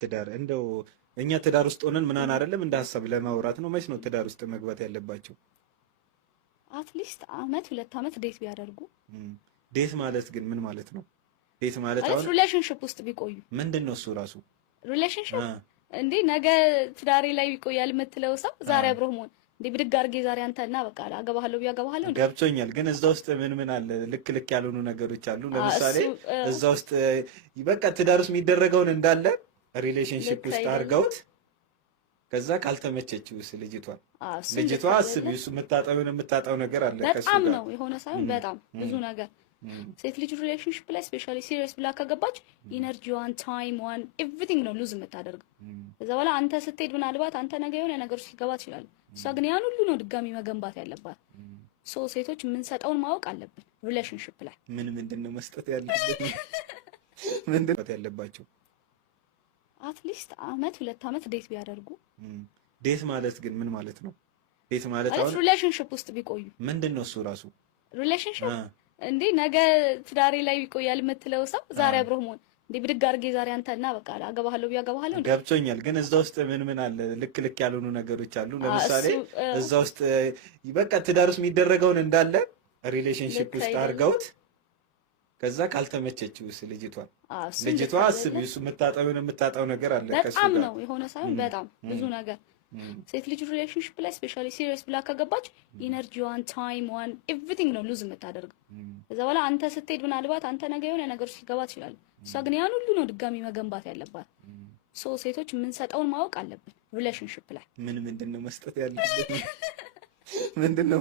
ትዳር እንደው እኛ ትዳር ውስጥ ሆነን ምናምን አይደለም እንደ ሀሳብ ለማውራት ነው። መች ነው ትዳር ውስጥ መግባት ያለባቸው? አትሊስት አመት 2 አመት ዴት ቢያደርጉ። ዴት ማለት ግን ምን ማለት ነው? ዴት ማለት አሁን ሪሌሽንሺፕ ውስጥ ቢቆዩ ምንድነው እሱ ራሱ? ሪሌሽንሺፕ እንዴ ነገ ትዳሬ ላይ ቢቆያል የምትለው ሰው ዛሬ አብሮህ መሆን እንዴ ብድግ አድርጌ ዛሬ አንተና በቃ አገባሃለሁ ቢያገባሃለሁ ገብቶኛል። ግን እዛ ውስጥ ምን አለ? ልክ ያልሆኑ ነገሮች አሉ። ለምሳሌ እዛ ውስጥ በቃ ትዳር ውስጥ የሚደረገውን እንዳለ ሪሌሽንሺፕ ውስጥ አድርገውት ከዛ ካልተመቸችውስ ልጅቷ አስቢ፣ እሱ የምታጣው ነገር አለ። በጣም ነው የሆነ ሳይሆን በጣም ብዙ ነገር ሴት ልጅ ሪሌሽንሺፕ ላይ ስፔሻሊ ሲሪየስ ብላ ከገባች ኢነርጂዋን፣ ታይምዋን፣ ኤቭሪቲንግ ነው ሉዝ የምታደርገው። ከዛ በኋላ አንተ ስትሄድ ምናልባት አንተ ነገ የሆነ ነገር ውስጥ ሊገባ ይችላል። እሷ ግን ያን ሁሉ ነው ድጋሚ መገንባት ያለባት። ሶ ሴቶች የምንሰጠውን ማወቅ አለብን። ሪሌሽንሺፕ ላይ ምንድነው መስጠት ያለብን? ምንድነው ያለባቸው? አትሊስት አመት 2 አመት ዴት ቢያደርጉ። ዴት ማለት ግን ምን ማለት ነው? ዴት ማለት አሁን ሪሌሽንሺፕ ውስጥ ቢቆዩ ምንድነው እሱ ራሱ? ሪሌሽንሺፕ እንዴ ነገ ትዳሬ ላይ ቢቆያል የምትለው ሰው ዛሬ አብሮህ መሆን እንዴ ብድግ አድርጌ ዛሬ አንተና በቃ አገባሃለሁ ቢያገባሃለሁ ገብቶኛል። ግን እዛ ውስጥ ምን አለ? ልክ ያልሆኑ ነገሮች አሉ። ለምሳሌ እዛ ውስጥ በቃ ትዳር ውስጥ የሚደረገውን እንዳለ ሪሌሽንሺፕ ውስጥ አድርገውት ከዛ ካልተመቸችውስ ልጅቷ አስቢ፣ እሱ የምታጣው ነገር አለ። በጣም ነው የሆነ ሳይሆን በጣም ብዙ ነገር ሴት ልጅ ሪሌሽንሺፕ ላይ ስፔሻሊ ሲሪየስ ብላ ከገባች ኢነርጂዋን፣ ታይምዋን፣ ኤቭሪቲንግ ነው ሉዝ የምታደርገው። ከዛ በኋላ አንተ ስትሄድ ምናልባት አንተ ነገ የሆነ ነገር ውስጥ ሊገባ ይችላል። እሷ ግን ያን ሁሉ ነው ድጋሚ መገንባት ያለባት። ሶ ሴቶች የምንሰጠውን ማወቅ አለብን። ሪሌሽንሺፕ ላይ ምንድነው መስጠት ያለብን? ምንድነው